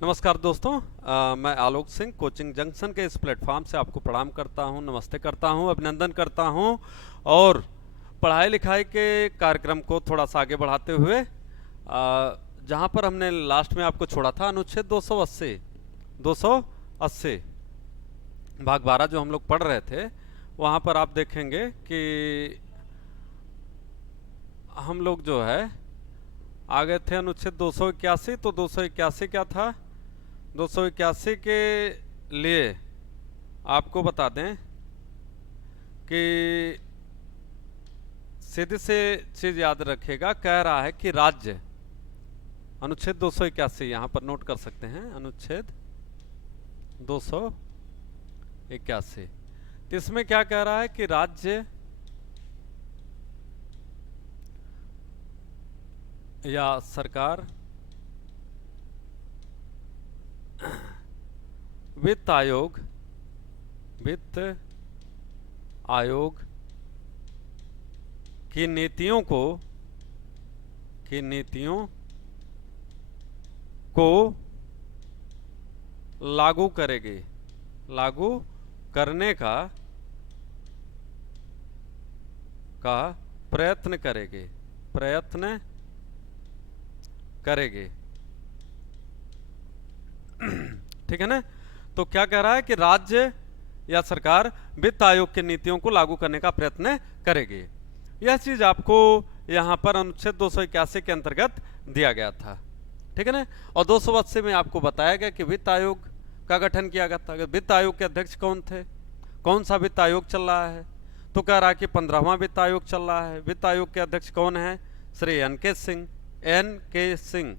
नमस्कार दोस्तों। मैं आलोक सिंह कोचिंग जंक्शन के इस प्लेटफॉर्म से आपको प्रणाम करता हूं, नमस्ते करता हूं, अभिनंदन करता हूं और पढ़ाई लिखाई के कार्यक्रम को थोड़ा सा आगे बढ़ाते हुए जहां पर हमने लास्ट में आपको छोड़ा था अनुच्छेद 280 भाग 12 जो हम लोग पढ़ रहे थे, वहां पर आप देखेंगे कि हम लोग जो है आगे थे अनुच्छेद 281। तो 281 क्या था? 281 के लिए आपको बता दें कि सीधी से चीज याद रखिएगा। कह रहा है कि राज्य, अनुच्छेद 281 यहां पर नोट कर सकते हैं, अनुच्छेद 281। तो इसमें क्या कह रहा है कि राज्य या सरकार वित्त आयोग की नीतियों को लागू करेगी, लागू करने का प्रयत्न करेगी। ठीक है ना? तो क्या कह रहा है कि राज्य या सरकार वित्त आयोग की नीतियों को लागू करने का प्रयत्न करेगी। यह चीज आपको यहां पर अनुच्छेद 281 के अंतर्गत दिया गया था। ठीक है ना? और 280 में आपको बताया गया कि वित्त आयोग का गठन किया गया था। वित्त आयोग के अध्यक्ष कौन थे, कौन सा वित्त आयोग चल रहा है? तो कह रहा है कि 15वां वित्त आयोग चल रहा है। वित्त आयोग के अध्यक्ष कौन है? श्री एन.के. सिंह।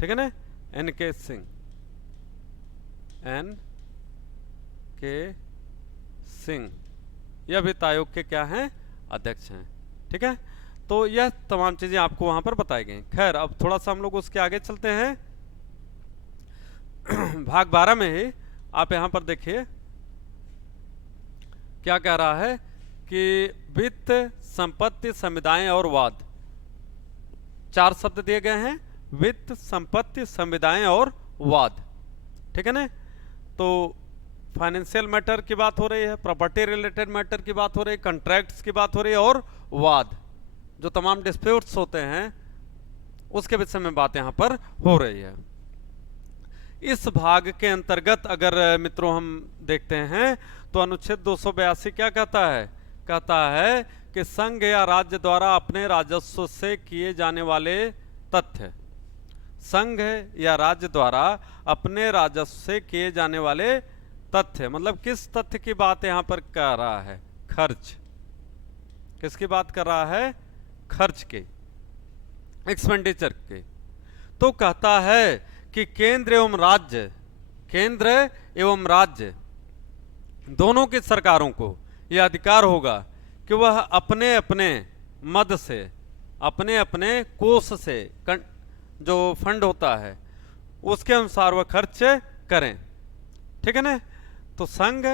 ठीक है ना? एन.के. सिंह यह वित्त आयोग के क्या हैं? अध्यक्ष हैं। ठीक है? तो यह तमाम चीजें आपको वहां पर बताई गई। खैर, अब थोड़ा सा हम लोग उसके आगे चलते हैं। भाग 12 में ही आप यहां पर देखिए क्या कह रहा है कि वित्त, संपत्ति, संविदाएं और वाद, 4 शब्द दिए गए हैं। वित्त, संपत्ति, संविदाएं और वाद। ठीक है ना? तो फाइनेंशियल मैटर की बात हो रही है, प्रॉपर्टी रिलेटेड मैटर की बात हो रही है, कॉन्ट्रैक्ट्स की बात हो रही है और वाद, जो तमाम डिस्प्यूट्स होते हैं उसके विषय में बात यहां पर हो रही है। इस भाग के अंतर्गत अगर मित्रों हम देखते हैं तो अनुच्छेद 282 क्या कहता है? कहता है कि संघ या राज्य द्वारा अपने राजस्व से किए जाने वाले तथ्य, संघ या राज्य द्वारा अपने राजस्व से किए जाने वाले तथ्य, मतलब किस तथ्य की बात यहां पर कर रहा है? खर्च। किसकी बात कर रहा है? खर्च के, एक्सपेंडिचर के। तो कहता है कि केंद्र एवं राज्य दोनों की सरकारों को यह अधिकार होगा कि वह अपने अपने मद से, अपने अपने कोष से, जो फंड होता है उसके अनुसार वह खर्च करें। ठीक है ना? तो संघ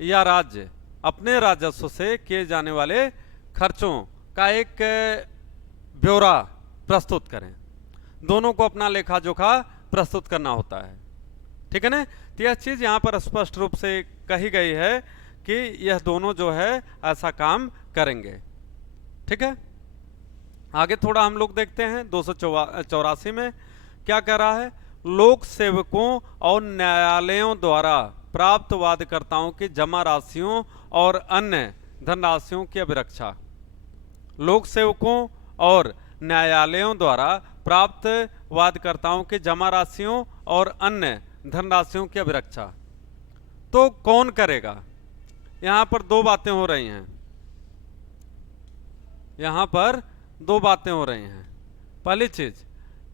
या राज्य अपने राजस्व से किए जाने वाले खर्चों का एक ब्यौरा प्रस्तुत करें। दोनों को अपना लेखा जोखा प्रस्तुत करना होता है। ठीक है ना? तो यह चीज यहां पर स्पष्ट रूप से कही गई है कि यह दोनों जो है ऐसा काम करेंगे। ठीक है? आगे थोड़ा हम लोग देखते हैं 284 में क्या कह रहा है? लोक सेवकों और न्यायालयों द्वारा प्राप्त वादकर्ताओं की जमा राशियों और अन्य धनराशियों की अभिरक्षा। लोक सेवकों और न्यायालयों द्वारा प्राप्त वादकर्ताओं की जमा राशियों और अन्य धनराशियों की अभिरक्षा तो कौन करेगा? यहां पर दो बातें हो रही हैं। यहां पर दो बातें हो रही हैं। पहली चीज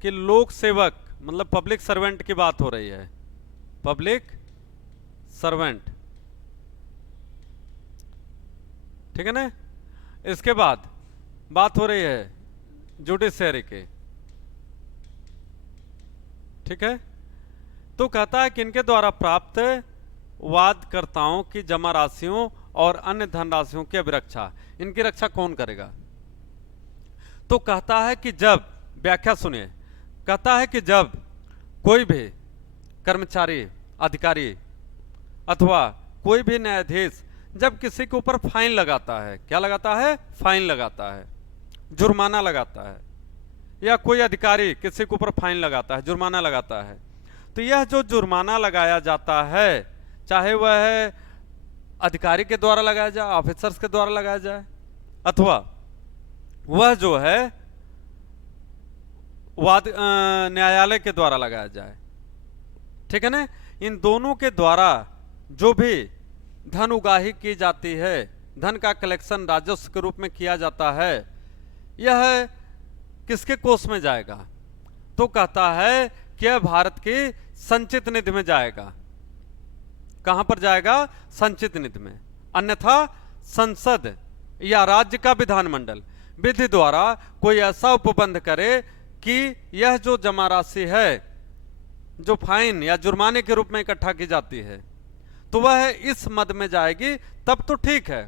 कि लोक सेवक मतलब पब्लिक सर्वेंट की बात हो रही है, पब्लिक सर्वेंट। ठीक है ना? इसके बाद बात हो रही है जुडिशरी की। ठीक है? तो कहता है कि इनके द्वारा प्राप्त वादकर्ताओं की जमा राशियों और अन्य धनराशियों की अभिरक्षा, इनकी रक्षा कौन करेगा? तो कहता है कि जब, व्याख्या सुनिए, कहता है कि जब कोई भी कर्मचारी, अधिकारी अथवा कोई भी न्यायाधीश जब किसी के ऊपर फाइन लगाता है, क्या लगाता है? फाइन लगाता है, जुर्माना लगाता है, या कोई अधिकारी किसी के ऊपर फाइन लगाता है, जुर्माना लगाता है, तो यह जो जुर्माना लगाया जाता है, चाहे वह अधिकारी के द्वारा लगाया जाए, ऑफिसर्स के द्वारा लगाया जाए, अथवा वह जो है न्यायालय के द्वारा लगाया जाए, ठीक है ना, इन दोनों के द्वारा जो भी धन उगाही की जाती है, धन का कलेक्शन राजस्व के रूप में किया जाता है, यह किसके कोष में जाएगा? तो कहता है कि यह भारत की संचित निधि में जाएगा। कहां पर जाएगा? संचित निधि में। अन्यथा संसद या राज्य का विधानमंडल विधि द्वारा कोई ऐसा उपबंध करे कि यह जो जमा राशि है, जो फाइन या जुर्माने के रूप में इकट्ठा की जाती है, तो वह इस मद में जाएगी, तब तो ठीक है।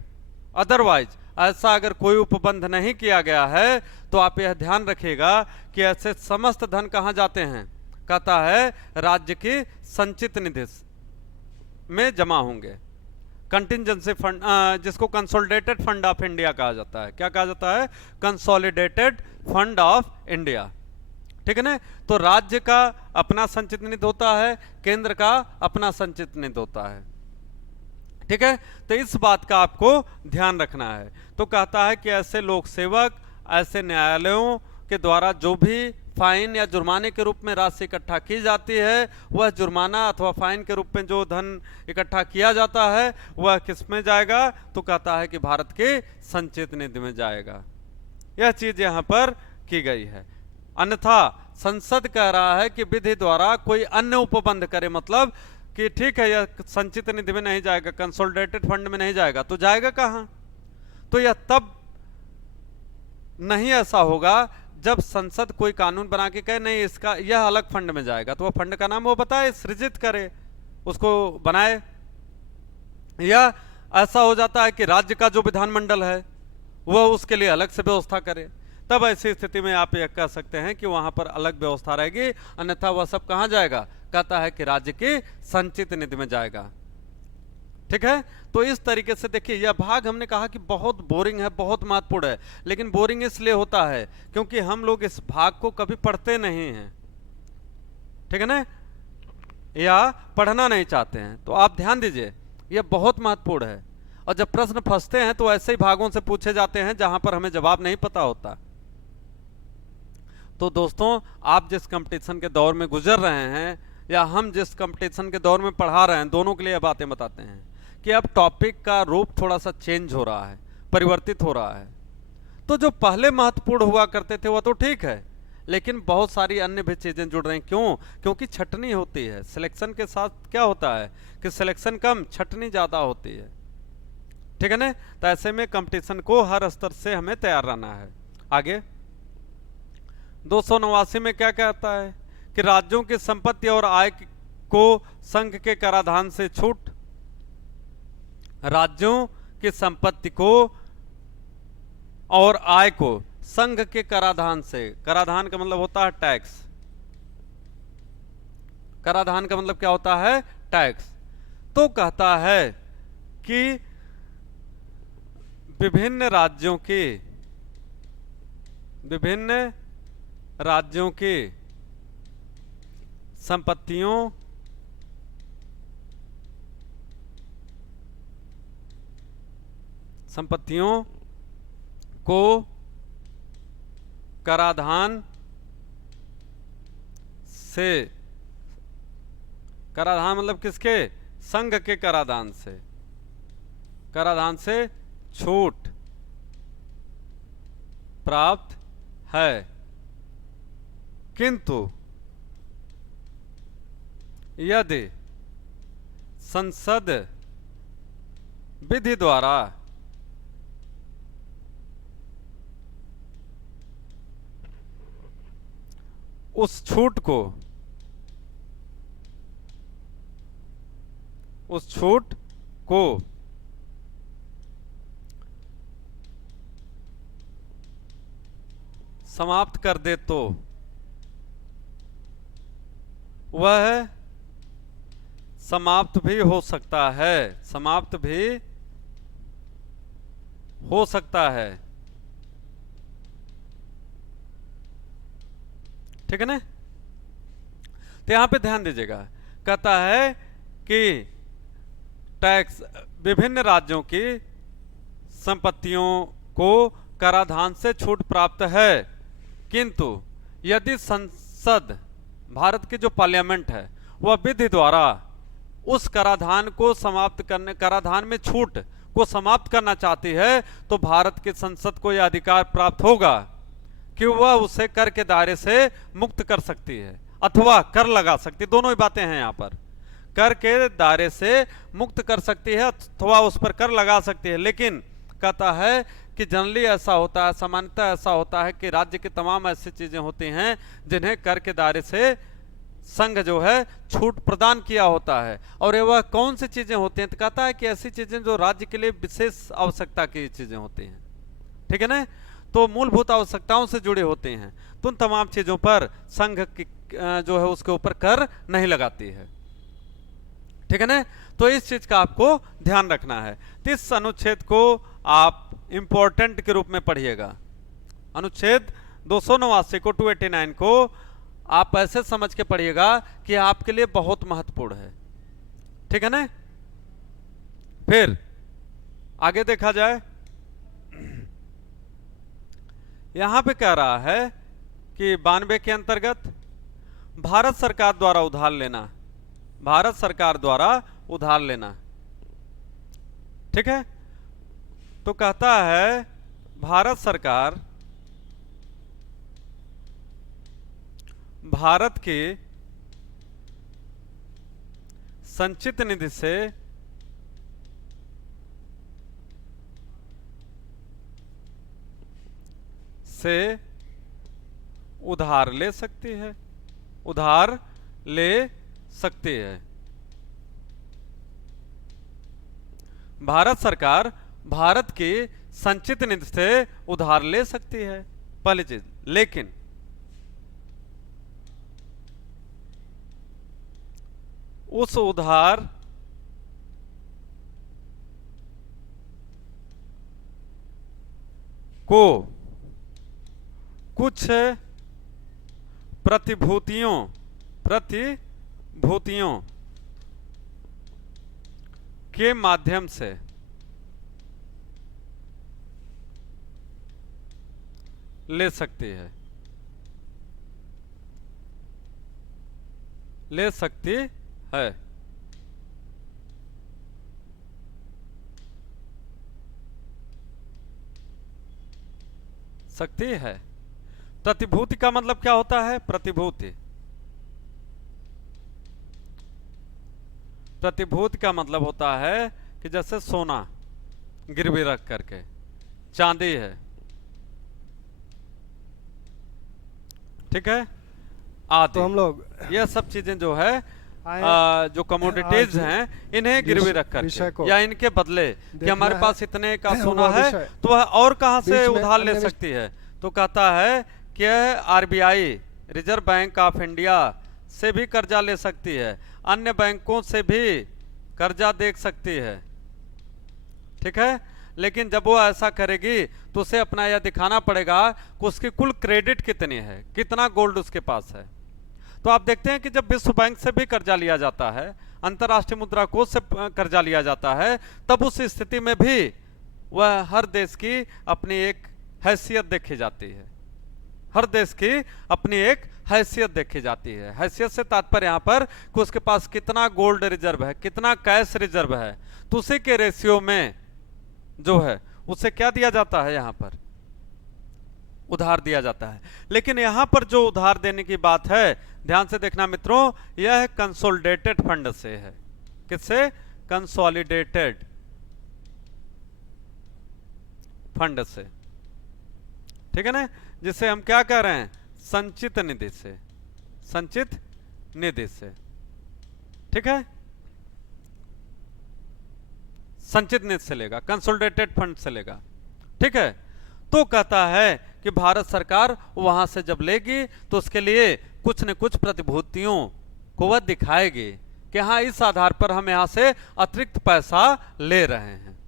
अदरवाइज ऐसा अगर कोई उपबंध नहीं किया गया है तो आप यह ध्यान रखिएगा कि ऐसे समस्त धन कहां जाते हैं? कहता है राज्य की संचित निधि में जमा होंगे। कंटिंजेंसी फंड, जिसको कंसोलिडेटेड फंड ऑफ इंडिया कहा जाता है। क्या कहा जाता है? कंसोलिडेटेड फंड ऑफ इंडिया, ठीक है ना। तो राज्य का अपना संचित निधि होता है, केंद्र का अपना संचित निधि होता है, ठीक है। तो इस बात का आपको ध्यान रखना है। तो कहता है कि ऐसे लोक सेवक, ऐसे न्यायालयों के द्वारा जो भी फाइन या जुर्माने के रूप में राशि इकट्ठा की जाती है, वह जुर्माना अथवा फाइन के रूप में जो धन इकट्ठा किया जाता है, वह किस में जाएगा? तो कहता है कि भारत के संचित निधि में जाएगा। यह चीज यहां पर की गई है। अन्यथा संसद कह रहा है कि विधि द्वारा कोई अन्य उपबंध करे, मतलब कि ठीक है यह संचित निधि में नहीं जाएगा, कंसोलिडेटेड फंड में नहीं जाएगा, तो जाएगा कहां? तो यह तब नहीं ऐसा होगा जब संसद कोई कानून बना के कहे नहीं इसका यह अलग फंड में जाएगा, तो वह फंड का नाम वो बताए, सृजित करे, उसको बनाए। या ऐसा हो जाता है कि राज्य का जो विधानमंडल है वह उसके लिए अलग से व्यवस्था करे, तब ऐसी स्थिति में आप यह कह सकते हैं कि वहां पर अलग व्यवस्था रहेगी। अन्यथा वह सब कहां जाएगा? कहता है कि राज्य की संचित निधि में जाएगा, ठीक है। तो इस तरीके से देखिए, यह भाग हमने कहा कि बहुत बोरिंग है, बहुत महत्वपूर्ण है, लेकिन बोरिंग इसलिए होता है क्योंकि हम लोग इस भाग को कभी पढ़ते नहीं हैं, ठीक है ना, या पढ़ना नहीं चाहते हैं। तो आप ध्यान दीजिए, यह बहुत महत्वपूर्ण है। और जब प्रश्न फंसते हैं तो ऐसे ही भागों से पूछे जाते हैं जहां पर हमें जवाब नहीं पता होता। तो दोस्तों, आप जिस कंपटीशन के दौर में गुजर रहे हैं या हम जिस कंपटीशन के दौर में पढ़ा रहे हैं, दोनों के लिए बातें बताते हैं कि अब टॉपिक का रूप थोड़ा सा चेंज हो रहा है, परिवर्तित हो रहा है। तो जो पहले महत्वपूर्ण हुआ करते थे वह तो ठीक है, लेकिन बहुत सारी अन्य भी चीजें जुड़ रही हैं। क्यों? क्योंकि छटनी होती है। सिलेक्शन के साथ क्या होता है कि सिलेक्शन कम, छटनी ज्यादा होती है, ठीक है ना। तो ऐसे में कंपटीशन को हर स्तर से हमें तैयार रहना है। आगे 289 में क्या कहता है कि राज्यों की संपत्ति और आय को संघ के कराधान से छूट। राज्यों की संपत्ति को और आय को संघ के कराधान से, कराधान का मतलब होता है टैक्स, कराधान का मतलब क्या होता है? टैक्स। तो कहता है कि विभिन्न राज्यों की संपत्तियों को कराधान से, कराधान मतलब किसके? संघ के कराधान से, कराधान से छूट प्राप्त है, किंतु यदि संसद विधि द्वारा उस छूट को समाप्त कर दे, तो वह समाप्त भी हो सकता है, समाप्त भी हो सकता है। ठीक है ना? तो यहां पे ध्यान दीजिएगा, कहता है कि टैक्स विभिन्न राज्यों की संपत्तियों को कराधान से छूट प्राप्त है, किंतु यदि संसद, भारत की जो पार्लियामेंट है, वह विधि द्वारा उस कराधान को समाप्त करने, कराधान में छूट को समाप्त करना चाहती है, तो भारत की संसद को यह अधिकार प्राप्त होगा कि वह उसे कर के दायरे से मुक्त कर सकती है अथवा कर लगा सकती है। दोनों ही बातें हैं यहां पर, कर के दायरे से मुक्त कर सकती है अथवा उस पर कर लगा सकती है। लेकिन कहता है कि जनरली ऐसा होता है, सामान्यतः ऐसा होता है कि राज्य की तमाम ऐसी चीजें होती हैं जिन्हें कर के दायरे से संघ जो है छूट प्रदान किया होता है। और ये वह कौन सी चीजें होती हैं? तो कहता है कि ऐसी चीजें जो राज्य के लिए विशेष आवश्यकता की चीजें होती हैं, ठीक है ना, तो मूलभूत आवश्यकताओं से जुड़े होते हैं, तो उन तमाम चीजों पर संघ की जो है उसके ऊपर कर नहीं लगाती है। ठीक है ना? तो इस चीज का आपको ध्यान रखना है। तो इस अनुच्छेद को आप इंपॉर्टेंट के रूप में पढ़िएगा। अनुच्छेद 289 को 289 को आप ऐसे समझ के पढ़िएगा कि आपके लिए बहुत महत्वपूर्ण है। ठीक है ना? फिर आगे देखा जाए, यहां पे कह रहा है कि 92 के अंतर्गत भारत सरकार द्वारा उधार लेना, भारत सरकार द्वारा उधार लेना, ठीक है, तो कहता है भारत सरकार भारत की संचित निधि से उधार ले सकती है, उधार ले सकती है। भारत सरकार भारत की संचित निधि से उधार ले सकती है, पहली चीज। लेकिन उस उधार को कुछ प्रतिभूतियों के माध्यम से ले सकती है, ले सकती है। सकती है। प्रतिभूति का मतलब क्या होता है? प्रतिभूति, प्रतिभूति का मतलब होता है कि जैसे सोना गिरवी रख करके, चांदी है, ठीक है, आदि, तो हम लोग यह सब चीजें जो है जो कमोडिटीज हैं इन्हें गिरवी रख कर या इनके बदले कि हमारे पास इतने का सोना है तो वह और कहां से उधार ले सकती है? तो कहता है कि RBI, reserve bank of India से भी कर्जा ले सकती है, अन्य बैंकों से भी कर्जा दे सकती है, ठीक है। लेकिन जब वो ऐसा करेगी तो उसे अपना यह दिखाना पड़ेगा कि उसकी कुल क्रेडिट कितनी है, कितना गोल्ड उसके पास है। तो आप देखते हैं कि जब विश्व बैंक से भी कर्जा लिया जाता है, अंतर्राष्ट्रीय मुद्रा कोष से कर्जा लिया जाता है, तब उस स्थिति में भी वह हर देश की अपनी एक हैसियत देखी जाती है, हर देश की अपनी एक हैसियत देखी जाती है। हैसियत से तात्पर्य यहाँ पर कि उसके पास कितना गोल्ड रिजर्व है, कितना कैश रिजर्व है, तो उसी के रेशियो में जो है उसे क्या दिया जाता है, यहाँ पर उधार दिया जाता है। लेकिन यहां पर जो उधार देने की बात है, ध्यान से देखना मित्रों, यह कंसोलिडेटेड फंड से है। किससे? कंसोलिडेटेड फंड से, ठीक है ना, जिसे हम क्या कह रहे हैं? संचित निधि से, संचित निधि से, ठीक है, संचित निधि से लेगा, कंसोलिडेटेड फंड से लेगा, ठीक है। तो कहता है कि भारत सरकार वहां से जब लेगी तो उसके लिए कुछ न कुछ प्रतिभूतियों को वह दिखाएगी कि हाँ इस आधार पर हम यहां से अतिरिक्त पैसा ले रहे हैं।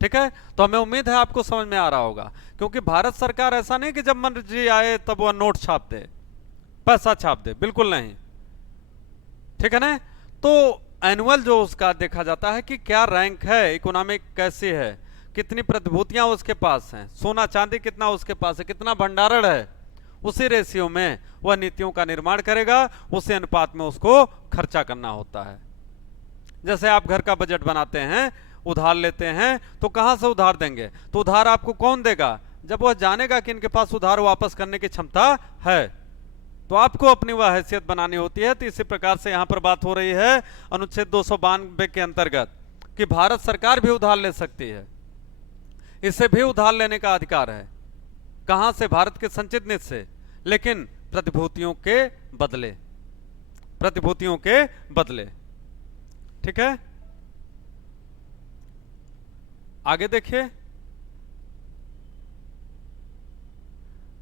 ठीक है, तो हमें उम्मीद है आपको समझ में आ रहा होगा, क्योंकि भारत सरकार ऐसा नहीं कि जब मर्जी आए तब वह नोट छाप दे, पैसा छाप दे, बिल्कुल नहीं। ठीक है ना। तो एनुअल जो उसका देखा जाता है कि क्या रैंक है, इकोनॉमिक कैसी है, कितनी प्रतिभूतियां उसके पास हैं, सोना चांदी कितना उसके पास है, कितना भंडारण है, उसी रेशियो में वह नीतियों का निर्माण करेगा, उसी अनुपात में उसको खर्चा करना होता है। जैसे आप घर का बजट बनाते हैं, उधार लेते हैं, तो कहां से उधार देंगे, तो उधार आपको कौन देगा, जब वह जानेगा कि इनके पास उधार वापस करने की क्षमता है, तो आपको अपनी वह हैसियत बनानी होती है। तो इसी प्रकार से यहां पर बात हो रही है अनुच्छेद 292 के अंतर्गत कि भारत सरकार भी उधार ले सकती है, इसे भी उधार लेने का अधिकार है। कहां से, भारत के संचित निधि से, लेकिन प्रतिभूतियों के बदले, प्रतिभूतियों के बदले। ठीक है, आगे देखिए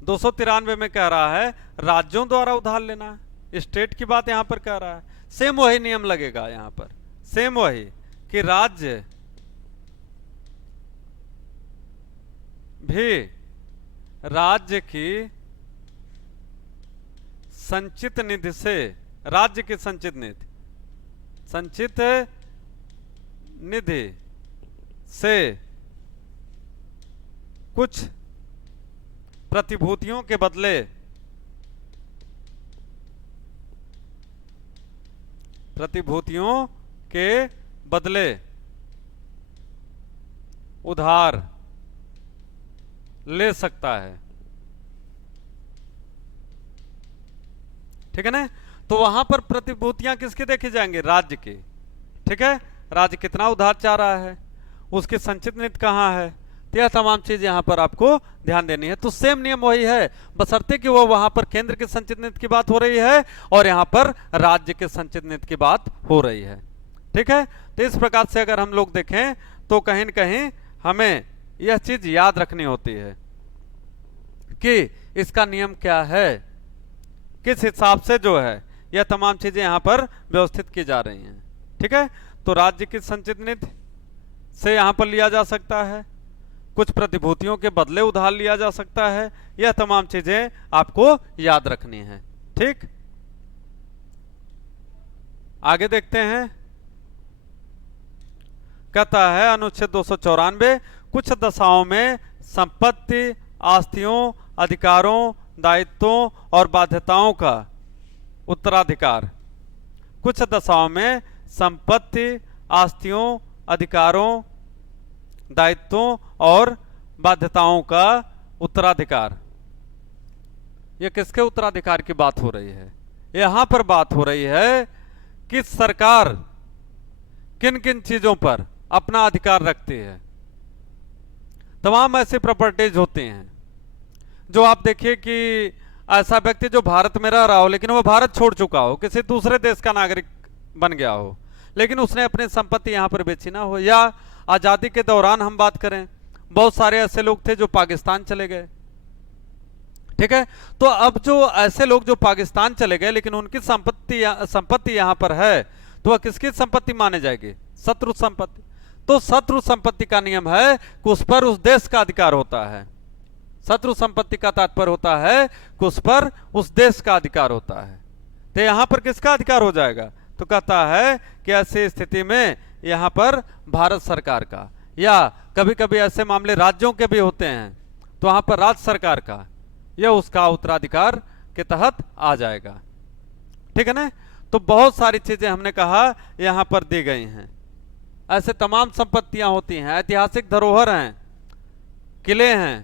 293 में कह रहा है राज्यों द्वारा उधार लेना है, स्टेट की बात यहां पर कह रहा है। सेम वही नियम लगेगा यहां पर, सेम वही कि राज्य भी राज्य की संचित निधि से, राज्य की संचित निधि, संचित निधि से कुछ प्रतिभूतियों के बदले, प्रतिभूतियों के बदले उधार ले सकता है। ठीक है ना। तो वहां पर प्रतिभूतियां किसके देखे जाएंगे, राज्य की। ठीक है, राज्य कितना उधार चाह रहा है, उसकी संचित निधि कहां है, तो यह तमाम चीज यहां पर आपको ध्यान देनी है। तो सेम नियम वही है, बशर्ते कि वो वहां पर केंद्र की संचित निधि की बात हो रही है और यहां पर राज्य के संचित निधि की बात हो रही है। ठीक है, तो इस प्रकार से अगर हम लोग देखें तो कहीं न कहीं हमें यह चीज याद रखनी होती है कि इसका नियम क्या है, किस हिसाब से जो है यह तमाम चीजें यहां पर व्यवस्थित की जा रही हैं। ठीक है, तो राज्य की संचित निधि से यहां पर लिया जा सकता है, कुछ प्रतिभूतियों के बदले उधार लिया जा सकता है, यह तमाम चीजें आपको याद रखनी है। ठीक, आगे देखते हैं, कहता है अनुच्छेद 294 कुछ दशाओं में संपत्ति, आस्तियों, अधिकारों, दायित्वों और बाध्यताओं का उत्तराधिकार, कुछ दशाओं में संपत्ति, आस्तियों, अधिकारों, दायित्वों और बाध्यताओं का उत्तराधिकार। यह किसके उत्तराधिकार की बात हो रही है, यहां पर बात हो रही है कि सरकार किन किन चीजों पर अपना अधिकार रखती है। तमाम ऐसी प्रॉपर्टीज होती हैं जो आप देखिए कि ऐसा व्यक्ति जो भारत में रह रहा हो लेकिन वह भारत छोड़ चुका हो, किसी दूसरे देश का नागरिक बन गया हो, लेकिन उसने अपनी संपत्ति यहां पर बेची ना हो, या आजादी के दौरान हम बात करें बहुत सारे ऐसे लोग थे जो पाकिस्तान चले गए। ठीक है, तो अब जो ऐसे लोग जो पाकिस्तान चले गए लेकिन उनकी संपत्ति यहां पर है, तो वह किसकी संपत्ति माने जाएगी, शत्रु संपत्ति। तो शत्रु संपत्ति का नियम है कि उस पर उस देश का अधिकार होता है। शत्रु संपत्ति का तात्पर्य होता है कि उस पर उस देश का अधिकार होता है। तो यहां पर किसका अधिकार हो जाएगा, तो कहता है कि ऐसी स्थिति में यहां पर भारत सरकार का, या कभी कभी ऐसे मामले राज्यों के भी होते हैं, तो वहां पर राज्य सरकार का, यह उसका उत्तराधिकार के तहत आ जाएगा। ठीक है ना। तो बहुत सारी चीजें हमने कहा यहां पर दी गई हैं। ऐसे तमाम संपत्तियां होती हैं, ऐतिहासिक धरोहर हैं, किले हैं,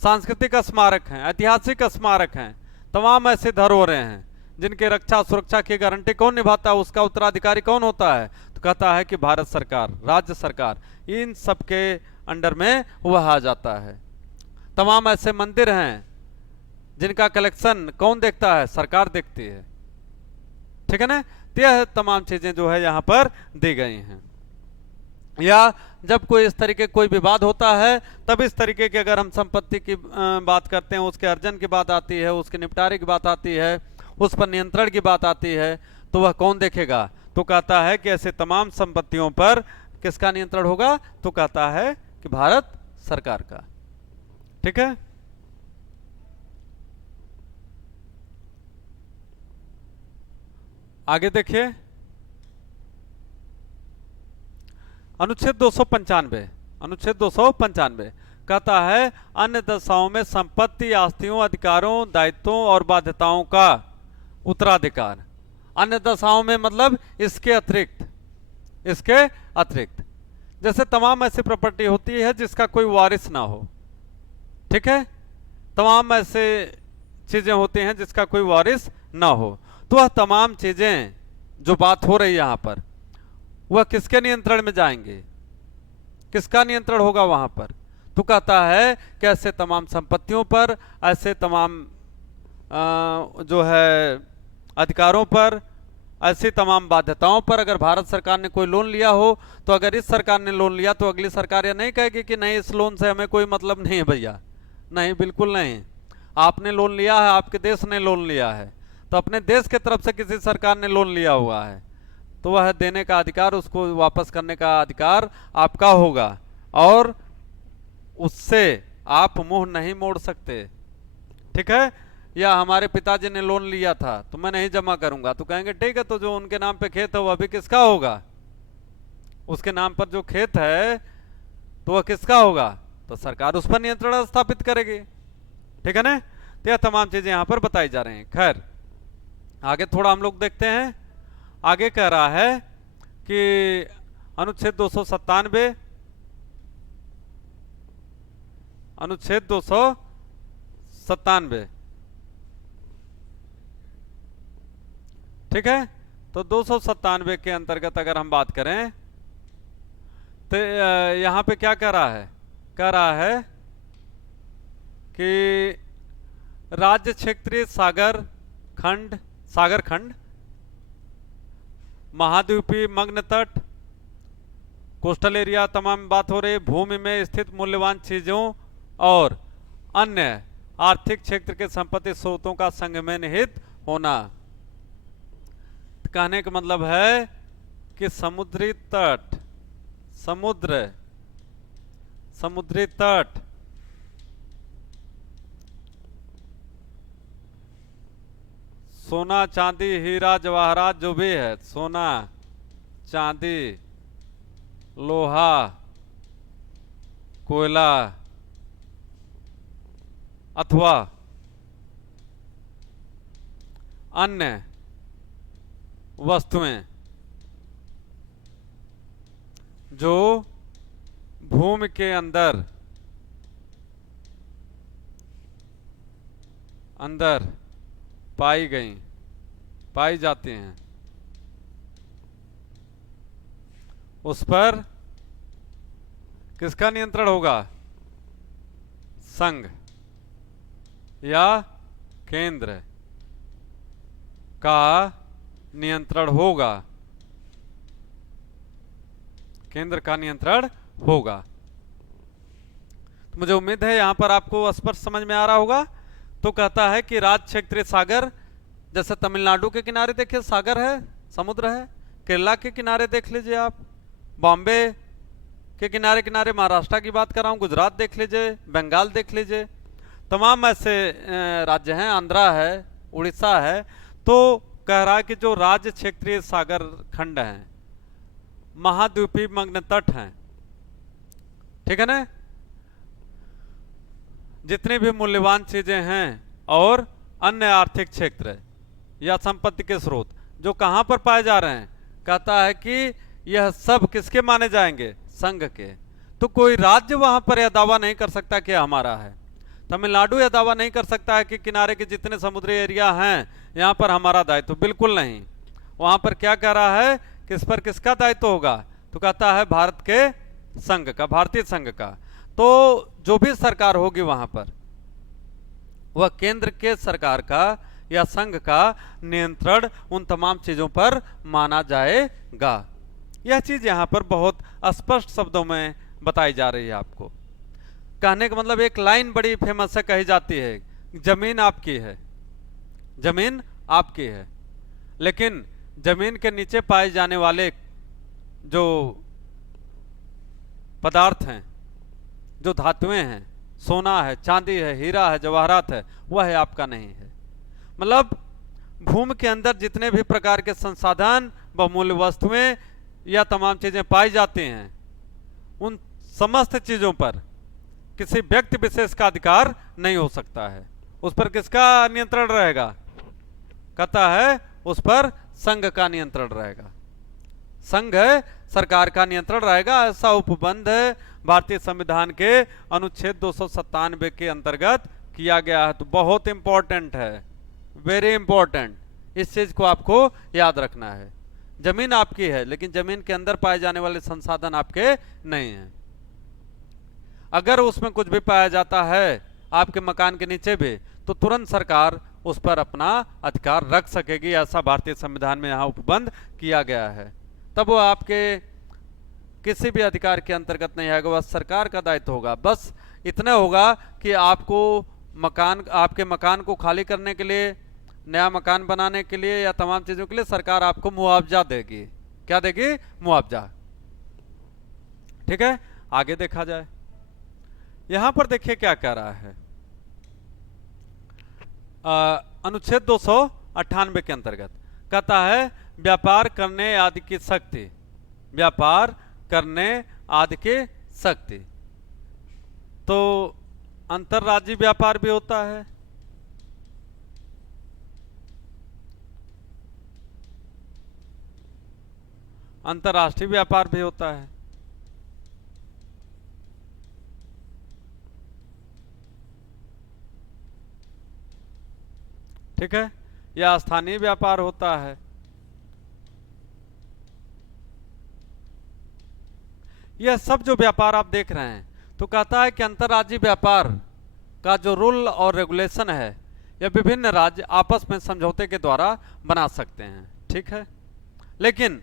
सांस्कृतिक स्मारक हैं, ऐतिहासिक स्मारक हैं, तमाम ऐसे धरोहरें हैं जिनके रक्षा सुरक्षा की गारंटी कौन निभाता है, उसका उत्तराधिकारी कौन होता है, तो कहता है कि भारत सरकार, राज्य सरकार, इन सब के अंडर में वह आ जाता है। तमाम ऐसे मंदिर हैं जिनका कलेक्शन कौन देखता है, सरकार देखती है। ठीक है ना। तो यह तमाम चीजें जो है यहां पर दी गई हैं। या जब कोई इस तरीके कोई विवाद होता है तब इस तरीके की अगर हम संपत्ति की बात करते हैं, उसके अर्जन की बात आती है, उसके निपटारे की बात आती है, उस पर नियंत्रण की बात आती है तो वह कौन देखेगा? तो कहता है कि ऐसे तमाम संपत्तियों पर किसका नियंत्रण होगा? तो कहता है कि भारत सरकार का। ठीक है, आगे देखिए अनुच्छेद 295। अनुच्छेद 295 कहता है अन्य दशाओं में संपत्ति, आस्तियों, अधिकारों, दायित्वों और बाध्यताओं का उत्तराधिकार। अन्य दशाओं में मतलब इसके अतिरिक्त, इसके अतिरिक्त जैसे तमाम ऐसी प्रॉपर्टी होती है जिसका कोई वारिस ना हो। ठीक है, तमाम ऐसे चीजें होती हैं जिसका कोई वारिस ना हो, तो वह तमाम चीजें जो बात हो रही है यहां पर वह किसके नियंत्रण में जाएंगे? किसका नियंत्रण होगा वहां पर? तो कहता है कि ऐसे तमाम संपत्तियों पर, ऐसे तमाम जो है अधिकारों पर, ऐसी तमाम बाध्यताओं पर अगर भारत सरकार ने कोई लोन लिया हो तो अगर इस सरकार ने लोन लिया तो अगली सरकार यह नहीं कहेगी कि नहीं इस लोन से हमें कोई मतलब नहीं है भैया। नहीं, बिल्कुल नहीं। आपने लोन लिया है, आपके देश ने लोन लिया है, तो अपने देश की तरफ से किसी सरकार ने लोन लिया हुआ है तो वह देने का अधिकार, उसको वापस करने का अधिकार आपका होगा और उससे आप मुंह नहीं मोड़ सकते। ठीक है, या हमारे पिताजी ने लोन लिया था तो मैं नहीं जमा करूंगा, तो कहेंगे ठीक है, तो जो उनके नाम पे खेत है वह भी किसका होगा? उसके नाम पर जो खेत है तो वह किसका होगा? तो सरकार उस पर नियंत्रण स्थापित करेगी। ठीक है ना, तो यह तमाम चीजें यहां पर बताई जा रही हैं। खैर आगे थोड़ा हम लोग देखते हैं। आगे कह रहा है कि अनुच्छेद 297, अनुच्छेद 297। ठीक है, तो 297 के अंतर्गत अगर हम बात करें तो यहां पे क्या कह रहा है? कह रहा है कि राज्य क्षेत्रीय सागर खंड, सागर खंड, महाद्वीपीय मग्न तट, कोस्टल एरिया, तमाम बात हो रही, भूमि में स्थित मूल्यवान चीजों और अन्य आर्थिक क्षेत्र के संपत्ति स्रोतों का संघ में निहित होना। कहने का मतलब है कि समुद्री तट, समुद्र, समुद्री तट, सोना, चांदी, हीरा, जवाहरात जो भी है, सोना, चांदी, लोहा, कोयला अथवा अन्य वस्तुएं जो भूमि के अंदर पाई जाती हैं, उस पर किसका नियंत्रण होगा? संघ या केंद्र का नियंत्रण होगा, केंद्र का नियंत्रण होगा। तो मुझे उम्मीद है यहां पर आपको स्पष्ट समझ में आ रहा होगा। तो कहता है कि राज्य क्षेत्रीय सागर, जैसे तमिलनाडु के किनारे देखिए सागर है, समुद्र है, केरला के किनारे देख लीजिए आप, बॉम्बे के किनारे किनारे महाराष्ट्र की बात कर रहा हूं, गुजरात देख लीजिए, बंगाल देख लीजिए, तमाम ऐसे राज्य हैं, आंध्रा है, उड़ीसा है। तो कह रहा है कि जो राज्य क्षेत्रीय सागर खंड हैं, महाद्वीपीय मग्न तट हैं, ठीक है ना, जितनी भी मूल्यवान चीजें हैं और अन्य आर्थिक क्षेत्र या संपत्ति के स्रोत जो कहां पर पाए जा रहे हैं, कहता है कि यह सब किसके माने जाएंगे? संघ के। तो कोई राज्य वहां पर यह दावा नहीं कर सकता कि हमारा है। तमिलनाडु यह दावा नहीं कर सकता है कि किनारे के जितने समुद्री एरिया हैं यहां पर हमारा दायित्व, बिल्कुल नहीं। वहां पर क्या कह रहा है, किस पर किसका दायित्व होगा? तो कहता है भारत के संघ का, भारतीय संघ का। तो जो भी सरकार होगी वहां पर वह केंद्र के सरकार का या संघ का नियंत्रण उन तमाम चीजों पर माना जाएगा। यह चीज यहां पर बहुत स्पष्ट शब्दों में बताई जा रही है आपको। कहने का मतलब एक लाइन बड़ी फेमस है, कही जाती है, जमीन आपकी है, जमीन आपकी है, लेकिन जमीन के नीचे पाए जाने वाले जो पदार्थ हैं, जो धातुएं हैं, सोना है, चांदी है, हीरा है, जवाहरात है, वह है आपका नहीं है। मतलब भूमि के अंदर जितने भी प्रकार के संसाधन, बहुमूल्य वस्तुएं या तमाम चीजें पाई जाती हैं, उन समस्त चीजों पर किसी व्यक्ति विशेष का अधिकार नहीं हो सकता है। उस पर किसका नियंत्रण रहेगा? कहता है उस पर संघ का नियंत्रण रहेगा। संघ है, सरकार का नियंत्रण रहेगा। ऐसा उपबंध भारतीय संविधान के अनुच्छेद 297 के अंतर्गत किया गया है। तो बहुत इंपॉर्टेंट है, वेरी इंपॉर्टेंट। इस चीज को आपको याद रखना है। जमीन आपकी है, लेकिन जमीन के अंदर पाए जाने वाले संसाधन आपके नहीं हैं। अगर उसमें कुछ भी पाया जाता है आपके मकान के नीचे भी, तो तुरंत सरकार उस पर अपना अधिकार रख सकेगी। ऐसा भारतीय संविधान में यहाँ उपबंध किया गया है। तब वो आपके किसी भी अधिकार के अंतर्गत नहीं आएगा, वह सरकार का दायित्व होगा। बस इतना होगा कि आपको मकान, आपके मकान को खाली करने के लिए, नया मकान बनाने के लिए या तमाम चीजों के लिए सरकार आपको मुआवजा देगी। क्या देगी? मुआवजा। ठीक है, आगे देखा जाए। यहां पर देखिए क्या कह रहा है अनुच्छेद 298 के अंतर्गत। कहता है व्यापार करने आदि की शक्ति, व्यापार करने आदि की शक्ति। तो अंतरराज्यीय व्यापार भी होता है, अंतरराष्ट्रीय व्यापार भी होता है। ठीक है, या स्थानीय व्यापार होता है। यह सब जो व्यापार आप देख रहे हैं, तो कहता है कि अंतरराज्यीय व्यापार का जो रूल और रेगुलेशन है, यह विभिन्न राज्य आपस में समझौते के द्वारा बना सकते हैं। ठीक है, लेकिन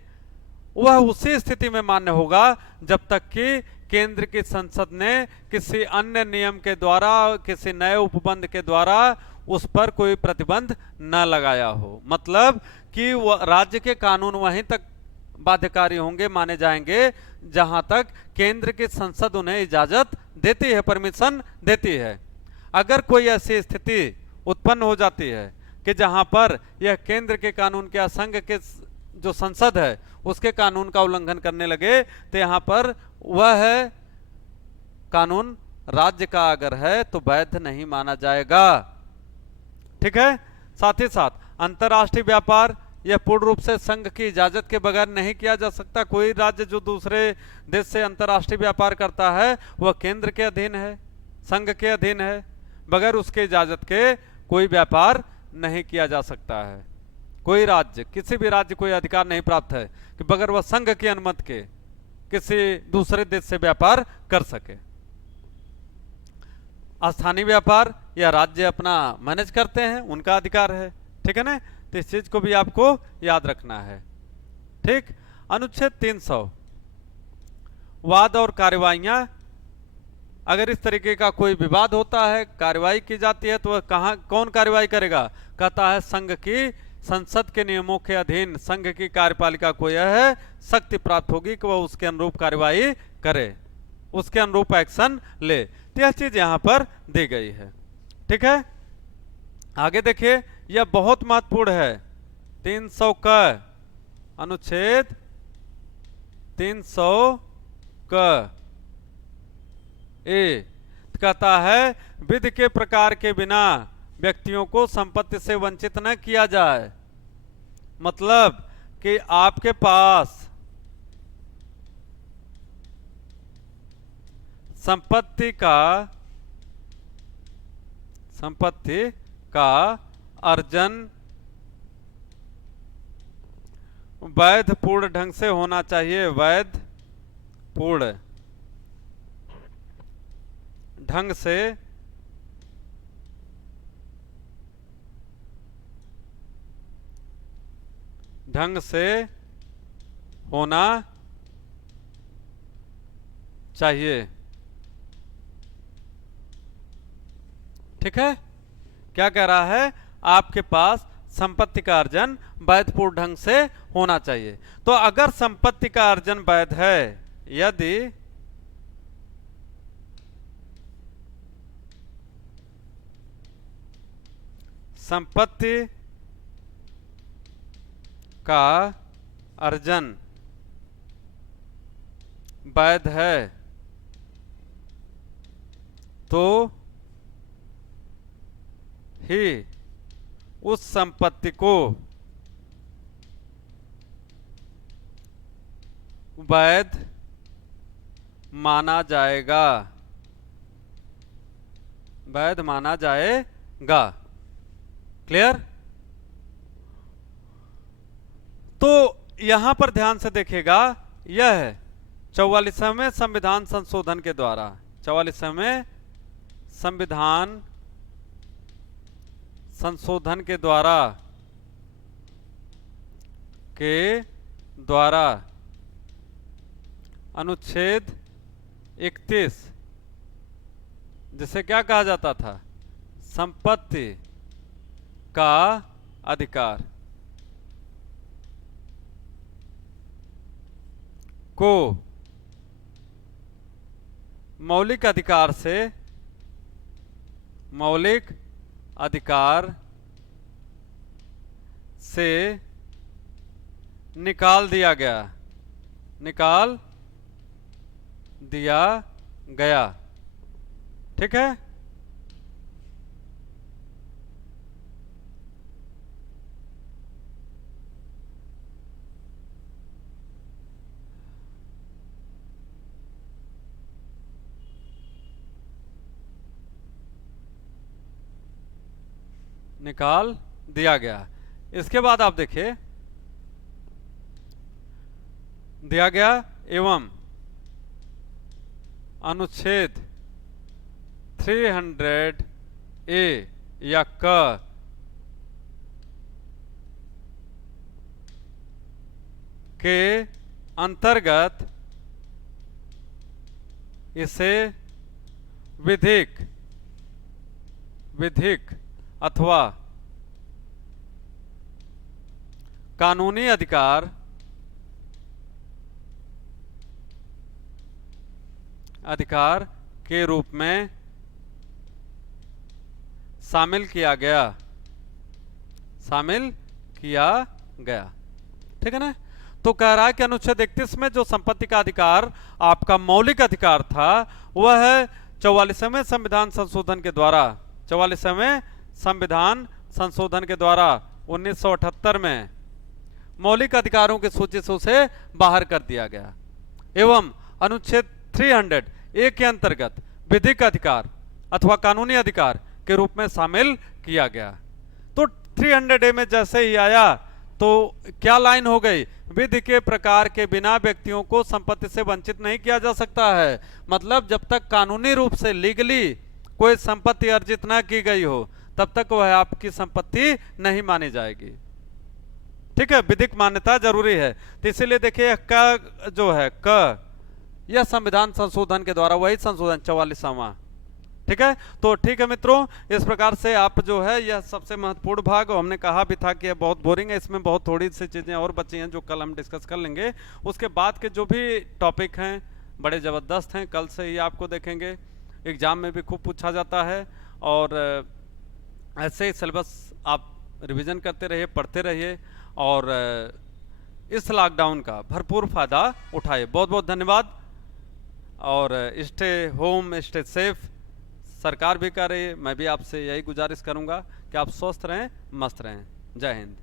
वह उसी स्थिति में मान्य होगा जब तक कि केंद्र की संसद ने किसी अन्य नियम के द्वारा, किसी नए उपबंध के द्वारा उस पर कोई प्रतिबंध न लगाया हो। मतलब कि राज्य के कानून वहीं तक बाध्यकारी होंगे, माने जाएंगे, जहां तक केंद्र की संसद उन्हें इजाजत देती है, परमिशन देती है। अगर कोई ऐसी स्थिति उत्पन्न हो जाती है कि जहां पर यह केंद्र के कानून के, संघ के जो संसद है उसके कानून का उल्लंघन करने लगे, तो यहां पर वह कानून राज्य का अगर है तो वैध नहीं माना जाएगा। ठीक है, साथ ही साथ अंतरराष्ट्रीय व्यापार यह पूर्ण रूप से संघ की इजाजत के बगैर नहीं किया जा सकता। कोई राज्य जो दूसरे देश से अंतरराष्ट्रीय व्यापार करता है वह केंद्र के अधीन है, संघ के अधीन है। बगैर उसके इजाजत के कोई व्यापार नहीं किया जा सकता है। कोई राज्य, किसी भी राज्य को यह अधिकार नहीं प्राप्त है कि बगैर वह संघ की अनुमति के किसी दूसरे देश से व्यापार कर सके। स्थानीय व्यापार या राज्य अपना मैनेज करते हैं, उनका अधिकार है। ठीक है ना, तो इस चीज को भी आपको याद रखना है। ठीक, अनुच्छेद 300 वाद और कार्यवाहियां। अगर इस तरीके का कोई विवाद होता है, कार्यवाही की जाती है, तो वह कौन कार्यवाही करेगा? कहता है संघ की संसद के नियमों के अधीन संघ की कार्यपालिका को यह शक्ति प्राप्त होगी कि वह उसके अनुरूप कार्यवाही करे, उसके अनुरूप एक्शन ले। तो यह चीज यहां पर दी गई है। ठीक है, आगे देखिए, यह बहुत महत्वपूर्ण है। 300 का अनुच्छेद 300 का ए कहता है विधि के प्रकार के बिना व्यक्तियों को संपत्ति से वंचित न किया जाए। मतलब कि आपके पास संपत्ति का अर्जन वैध पूर्ण ढंग से होना चाहिए, वैध पूर्ण ढंग से होना चाहिए। ठीक है, क्या कह रहा है? आपके पास संपत्ति का अर्जन वैधपूर्ण ढंग से होना चाहिए। तो अगर संपत्ति का अर्जन वैध है, यदि संपत्ति का अर्जन वैध है, तो ही उस संपत्ति को वैध माना जाएगा, वैध माना जाएगा। क्लियर? तो यहां पर ध्यान से देखिएगा, यह है 44वें संविधान संशोधन के द्वारा, 44वें संविधान संशोधन के द्वारा अनुच्छेद 31, जिसे क्या कहा जाता था, संपत्ति का अधिकार को मौलिक अधिकार से निकाल दिया गया। ठीक है? निकाल दिया गया। इसके बाद आप देखिए, दिया गया एवं अनुच्छेद 300A या क के अंतर्गत इसे विधिक अथवा कानूनी अधिकार के रूप में शामिल किया गया। ठीक है ना? तो कह रहा है कि अनुच्छेद 31 में जो संपत्ति का अधिकार आपका मौलिक अधिकार था, वह है 44वें संविधान संशोधन के द्वारा, 44वें संविधान संशोधन के द्वारा 1978 में मौलिक अधिकारों की सूची से उसे बाहर कर दिया गया एवं अनुच्छेद 300A के अंतर्गत विधिक अधिकार अथवा कानूनी अधिकार के रूप में शामिल किया गया। तो 300A में जैसे ही आया तो क्या लाइन हो गई, विधि के प्रकार के बिना व्यक्तियों को संपत्ति से वंचित नहीं किया जा सकता है। मतलब जब तक कानूनी रूप से लीगली कोई संपत्ति अर्जित ना की गई हो, तब तक वह आपकी संपत्ति नहीं मानी जाएगी। ठीक है, विधिक मान्यता जरूरी है। तो इसीलिए देखिए क जो है क, यह संविधान संशोधन के द्वारा, वही संशोधन 44वां। ठीक है, तो ठीक है मित्रों, इस प्रकार से आप जो है यह सबसे महत्वपूर्ण भाग, हमने कहा भी था कि यह बहुत बोरिंग है, इसमें बहुत थोड़ी सी चीजें और बची हैं जो कल हम डिस्कस कर लेंगे। उसके बाद के जो भी टॉपिक हैं बड़े जबरदस्त हैं, कल से ही आपको देखेंगे, एग्जाम में भी खूब पूछा जाता है। और ऐसे ही सिलेबस आप रिवीजन करते रहिए, पढ़ते रहिए और इस लॉकडाउन का भरपूर फायदा उठाइए। बहुत बहुत धन्यवाद और स्टे होम, स्टे सेफ। सरकार भी कर रही है, मैं भी आपसे यही गुजारिश करूंगा कि आप स्वस्थ रहें, मस्त रहें। जय हिंद।